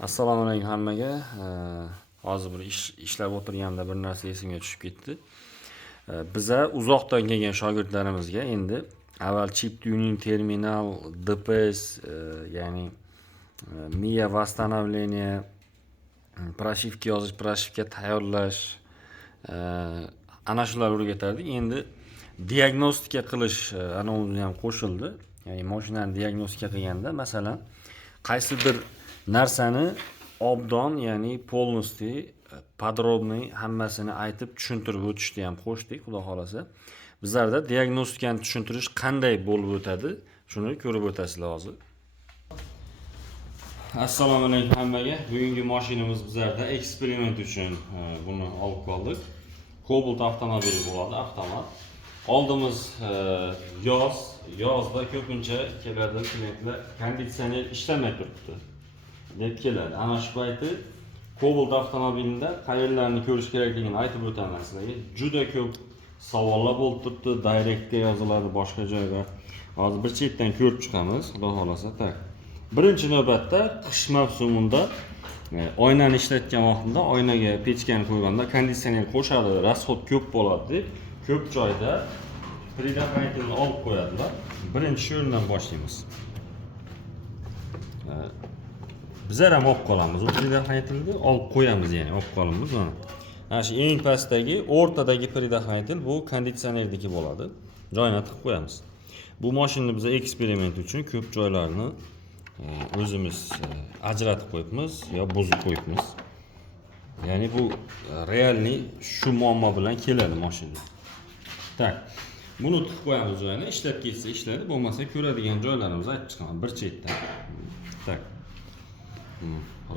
Assalomu alaykum hammaga. Hozir bir ishlab o'tirganimda bir narsa esimga tushib ketdi. Biza uzoqdan kelgan shogirdlarimizga endi avval chip tuning terminal, DPS, ya'ni miya восстановление, pрошивка yozish, pрошивка tayyorlash, ana shular o'rgatardik. Endi diagnostika qilish anavimiz ham qo'shildi. Ya'ni mashinani diagnostika qilganda, masalan, qaysidir narsani obdon, ya'ni полностью подробный hammasini aytib tushuntirib o'tishni ham qo'shdik, xudo xolasa. Bizlarda diagnostikani tushuntirish qanday bo'lib o'tadi, shuni ko'rib o'tasizlar hozir. Assalomu alaykum hammaga. Bugungi mashinamiz bizlarda eksperiment uchun buni olib qoldik. Cobalt avtomobili bo'ladi, avtomat. Oldimiz yozda ko'pincha keladi klientlar, konditsioner ishlamay turibdi deb keladi. Ana shu payti Cobalt avtomobilida qayerlarni ko'rish kerakligini aytib o'taman sizlarga. Juda ko'p savollar bo'lib turibdi, direktga yoziladi, boshqa joyga. Hozir bir chetdan ko'rib chiqamiz, xudo xolasa. Birinchi navbatda qish mavsumida oynani ishlatgan vaqtida oynaga pechkani qo'yganda konditsioner qo'shadi, расход ko'p bo'ladi deb ko'p joyda предохранительni olib qo'yadilar. Birinchi o'rindan boshlaymiz. Bizlar ham olib qolamiz. U предохранительni olib qo'yamiz, ya'ni olib qolamiz mana. Ana shu eng pastdagi, o'rtadagi предохранитель bu konditsionerniki bo'ladi. Joyini tiqib qo'yamiz. Bu mashinani biz eksperiment uchun ko'p joylarni o'zimiz ajratib qo'yibmiz yo buzib qo'yibmiz. Ya'ni bu realniy shu muammo bilan keladi mashina. Buni tiqib qo'yamiz joyini, ishlab ketsa ishlaydi, bo'lmasa ko'radigan joylarimizni aytib chiqaman bir chetdan.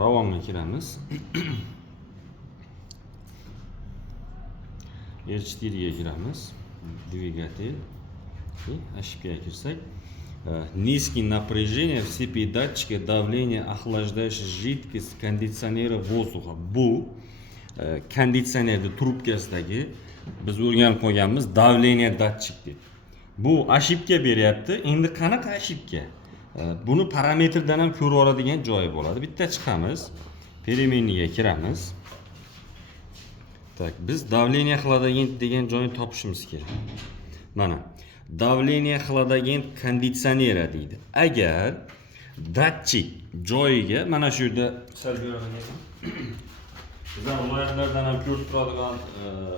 Ravonga kiramiz. R4'ga kiramiz. Двигатель. Ошибкаga kirsak, низкий напряжение в цепи датчика давления охлаждающей жидкости кондиционера воздуха. Bu konditsionerning trubkasidagi biz o'rganib qo'yganmiz давление datchik deb. Bu ошибка beryapti. Endi qanaqa ошибка? Buni parametrdan ham ko'rib oladigan joyi bo'ladi. Bitta chiqamiz. Переменныйga kiramiz. Biz давление qiladigan degan joyni topishimiz kerak. Mana давление qiladigan konditsionera deydi. Agar datchik joyiga mana shu yerda sal ko'raman. Bizlar viloyatlardan ham ko'rib turadigan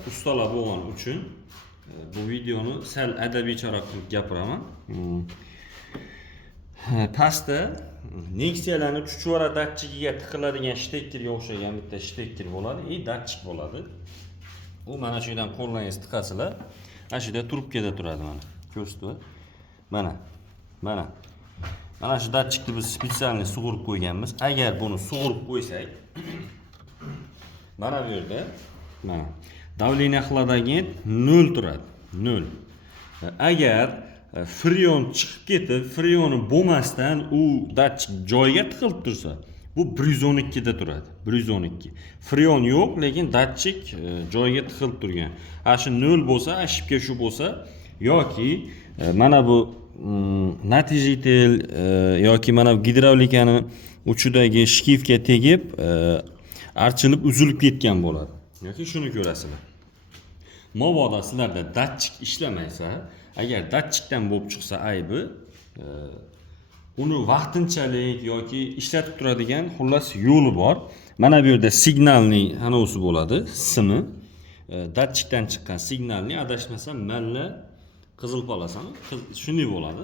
ustalar bo'lgani uchun bu videoni sal adabiycharoq qilib gapiraman. Pastda Nexia'larning chuchvara datchikiga tiqiladigan shtekkerga o'xshagan bitta shtekker bo'ladi, datchik bo'ladi. U mana shu yerdan qo'llaringiz tiqasizlar. Mana shu yerda trubkada turadi mana. Ko'rsatib. Mana shu datchikni biz spesialniy sug'urib qo'yganmiz. Agar buni sug'urib qo'ysak, mana bu yerda mana давление qiladigan 0 turadi. 0. Agar freon chiqib ketib, freoni bo'lmasdan u datchik joyiga tiqilib tursa, bu 112 da turadi. 112. Freon yo'q, lekin datchik joyiga tiqilib turgan. Shu 0 bo'lsa, ошибка shu bo'lsa, yoki mana bu natijitelь yoki mana bu gidravlikani uchidagi shkifga tegib, archilib uzilib ketgan bo'ladi. Yoki shuni ko'rasizlar. Mabodo sizlarda datchik ishlamasa, agar datchikdan bo'lib chiqsa aybi, uni vaqtinchalik yoki ishlatib turadigan xullas yo'li bor. Mana bu yerda signalning anosi bo'ladi, simi. Datchikdan chiqqan signalni adashmasam malla qizil polasami? Shunday bo'ladi.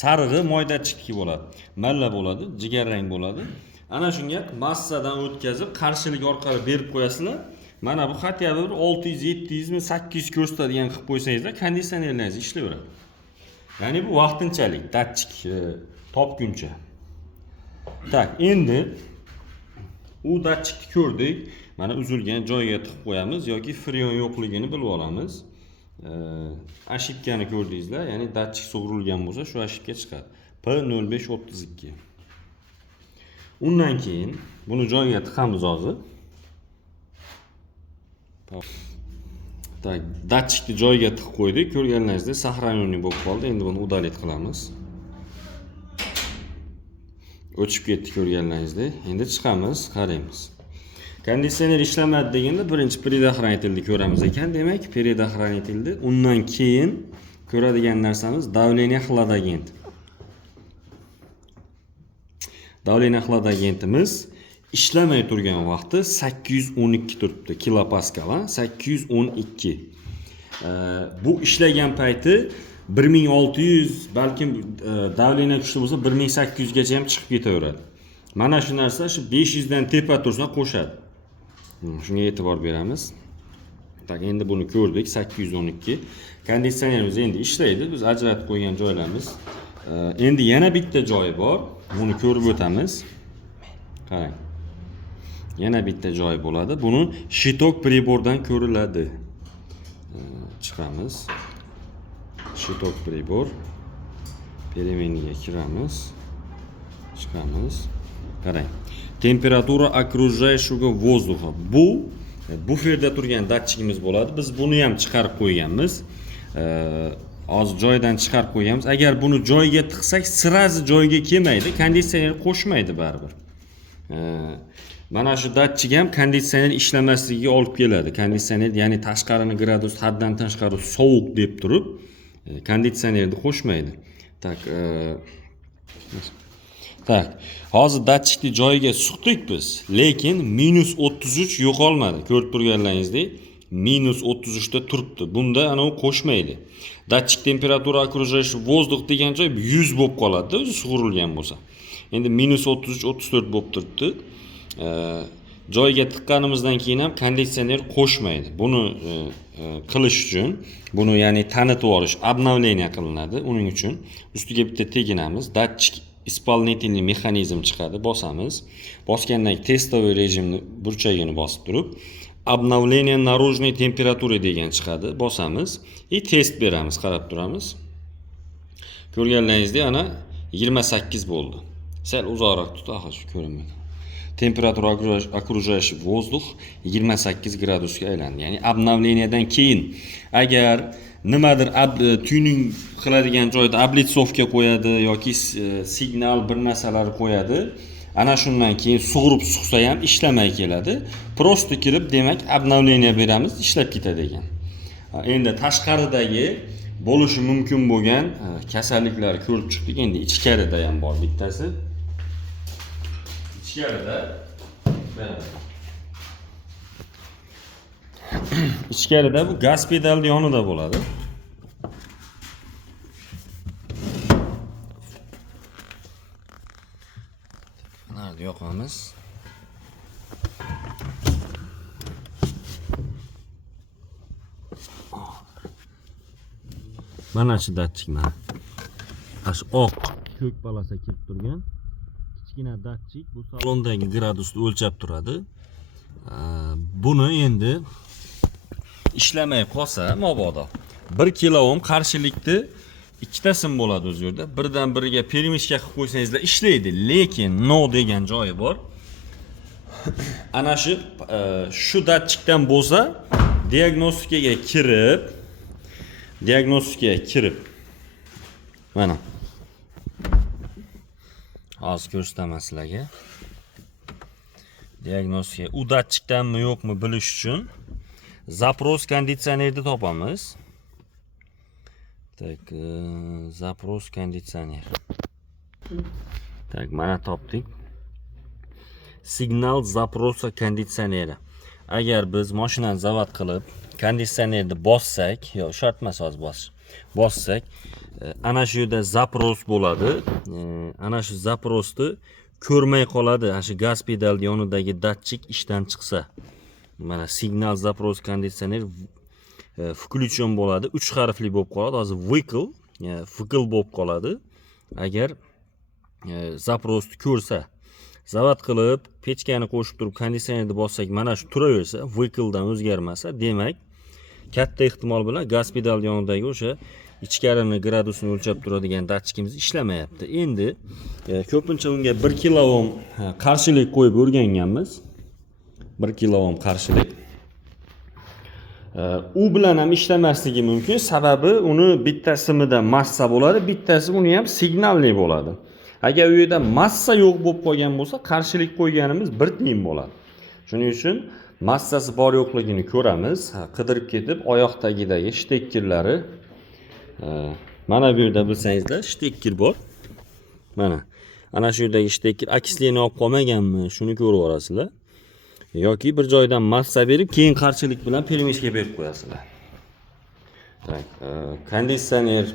Sarig'i moy datchikniki bo'ladi. Malla bo'ladi, jigarrang bo'ladi. Ana shunga massadan o'tkazib, qarshilik orqali berib qo'yasizlar. Mana bu hatto bir 600, 700, 800 ko'rsatadigan qilib qo'ysangizlar, konditsionerlaringiz ishlayveradi. Ya'ni bu vaqtinchalik datchik topguncha. Endi u datchikni ko'rdik. Mana uzilgan joyiga tiqib qo'yamiz yoki freon yo'qligini bilib olamiz. Ошибкani ko'rdingizlar, ya'ni datchik sug'urilgan bo'lsa, shu ошибка chiqadi. P0532. Undan keyin buni joyiga tiqamiz hozir. Datchikni joyiga tiqib qo'ydik. Ko'rganlaringizdek сохранение bo'lib qoldi. Endi buni удалить qilamiz. o'chib ketdi ko'rganlaringizdek. Endi chiqamiz, qaraymiz. Konditsioner ishlamadi deganda birinchi предохранительni ko'ramiz ekan, demak, предохранительni. Undan keyin ko'radigan narsamiz давление хладагент. Давление хладагентimiz ishlamay turgan vaqti 812 turibdi, kilopaskal, 812. Bu ishlagan payti 1600, balkim davleniya kuchli bo'lsa 1800 gacha ham chiqib ketaveradi. Mana shu narsa shu 500 dan tepa tursa qo'shadi. Shunga e'tibor beramiz. Tak, endi buni ko'rdik, 812. Konditsionerimiz endi ishlaydi. Biz ajratib qo'ygan joylarimiz. Endi yana bitta joyi bor. Buni ko'rib o'tamiz. Qarang. Yana bitta joy bo'ladi. Buni shitok pribordan ko'riladi. Chiqamiz. Shitok pribor. Переменniga kiramiz. Chiqamiz. Qarang. Temperatura окружающего воздуха. Bu buferda turgan datchigimiz bo'ladi. Biz buni ham chiqarib qo'yganmiz. Hozir joydan chiqarib qo'yganmiz. Agar buni joyiga tiqsak, sirazi joyiga kelmaydi, konditsioner qo'shmaydi baribir. Mana shu datchig ham konditsioner ishlamasligiga olib keladi. Konditsioner, ya'ni tashqarini gradus haddan tashqari sovuq deb turib, konditsionerni qo'shmaydi. Tak, hozir datchikni joyiga suqdik biz, lekin -33 yo'qolmadi. Ko'rib turganlaringizdek, -33 da turibdi. Bunda ana u qo'shmaydi. Datchik temperatura окружающий воздух degan joy 100 bo'lib qoladi, o'zi sug'urilgan bo'lsa. Endi -33, 34 bo'lib turibdi. Joyiga tiqqanimizdan keyin ham konditsioner qo'shmaydi. Buni qilish uchun, buni ya'ni tanitib olish, обновление qilinadi. Uning uchun ustiga bitta teginamiz, datchik исполнительный mexanizm chiqadi, bosamiz. Bosgandan keyin testoviy rejimni burchagini bosib turib, обновление наружной температуры degan chiqadi, bosamiz. Test beramiz, qarab turamiz. Ko'rganlaringizdek, ana 28 bo'ldi. Sal uzoqroq tut, axir ko'rinmaydi. Temperatura окружающий воздух 28 gradusga aylandi. Ya'ni обновлениyadan keyin agar nimadir tuning qiladigan joyda облицовка qo'yadi yoki signal bir narsalar qo'yadi, ana shundan keyin sug'urib suqsa ham ishlamay keladi. Prosta kirib, demak, обновление beramiz, ishlab ketadi ekan. Endi tashqaridagi bo'lishi mumkin bo'lgan kasalliklarni ko'rib chiqdik. Endi ichkarida ham bor bittasi. Ichkarida ichkarida bu gaz pedalni yonida bo'ladi. Nerede yoqamiz? Mana shu datchik mana. Ash oq ko'k polasa kelib turgan kichkina datchik bu salondagi gradusni o'lchab turadi. Buni endi ishlamay qolsa, mabodo 1 kiloohm qarshilikni ikkita sim bo'ladi o'z yerda. Birdan biriga peremishka qilib qo'ysangizlar ishlaydi, lekin no degan joyi bor. Ana shu datchikdan bo'lsa, diagnostikaga kirib mana hozir ko'rsataman sizlarga. Diagnostika u datchikdanmi yo'qmi bilish uchun zaпрос konditsionerni topamiz. Tak, zaпрос konditsioner. Tak, mana topdik. Signal zaprosa konditsioneri. Agar biz mashinani zavod qilib konditsionerni bossak, yo shart emas hozir bossak, ana shu yerda zapros bo'ladi. Ana shu zaprosni ko'rmay qoladi. Shu gaz pedal yonidagi datchik ishdan chiqsa. Mana signal zapros konditsioner включен bo'ladi. 3 harfli bo'lib qoladi. Hozir выкл bo'lib qoladi. Agar zaprosni ko'rsa, zavod qilib pechkani qo'shib turib konditsionerni bossak, mana shu turaversa, выклdan o'zgarmasa, demak, katta ehtimol bilan gaz pedal yonidagi o'sha ichkarini gradusini o'lchab turadigan datchikimiz ishlamayapti. Endi ko'pincha unga 1 kiloohm qarshilik qo'yib o'rganganmiz. 1 kiloohm qarshilik. U bilan ham ishlamasligi mumkin, sababi uni bitta simida massa bo'ladi, bittasi uni ham signalli bo'ladi. Agar u yerda massa yo'q bo'lib qolgan bo'lsa, qarshilik qo'yganimiz bir tiyin bo'ladi. Shuning uchun massasi bor yo'qligini ko'ramiz. Qidirib ketib, oyoq tagidagi shtekkerlari mana bu yerda bilsangizlar, shtekker bor. Mana. Ana shu yerdagi shtekker akisligini olib qolmaganmi? Shuni ko'rib olasizlar. Yoki bir joydan massa berib, keyin qarshilik bilan permeshga berib qo'yasizlar. Tak, konditsioner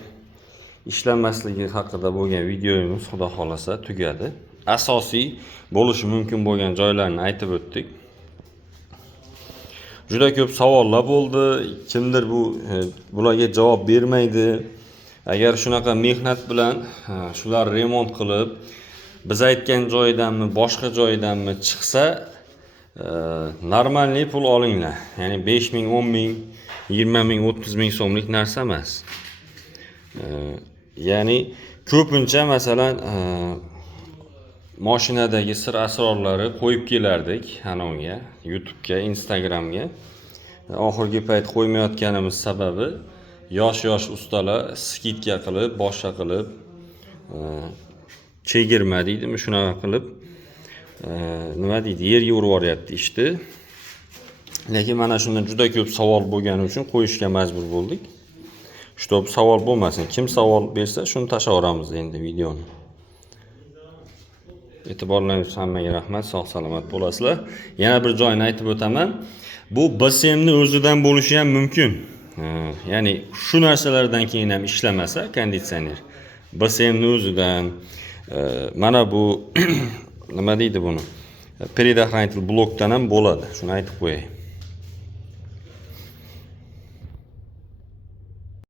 ishlamasligi haqida bo'lgan videomiz xudo xolasa tugadi. Asosiy bo'lishi mumkin bo'lgan joylarni aytib o'tdik. Juda ko'p savollar bo'ldi. Kimdir bularga javob bermaydi. Agar shunaqa mehnat bilan shular remont qilib, biz aytgan joydanmi, boshqa joydanmi chiqsa, normalniy pul olinglar. Ya'ni 5 ming, 10 ming, 20 ming, 30 ming so'mlik narsa emas. Ya'ni ko'pincha masalan mashinadagi sir asrorlari qo'yib kelardik anavga, YouTube'ga, Instagram'ga. Oxirgi payt qo'ymayotganimiz sababi yosh ustalar skidka qilib, boshqa qilib, chegirma deydimi, shunaqa qilib nima deydi, yerga urib yuboryapti ishni. Lekin mana shundan juda ko'p savol bo'lgani uchun qo'yishga majbur bo'ldik. Shu savol bo'lmasin. Kim savol bersa, shuni tashlaveramiz endi videoni. E'tiborlaringiz uchun hammaga rahmat, sog' salomat bo'lasizlar. Yana bir joyini aytib o'taman. Bu BSMni o'zidan bo'lishi ham mumkin. Ya'ni shu narsalardan keyin ham ishlamasa konditsioner, BSMni o'zidan mana bu nima deydi buni? Предохранитель blokdan ham bo'ladi. Shuni aytib qo'yay.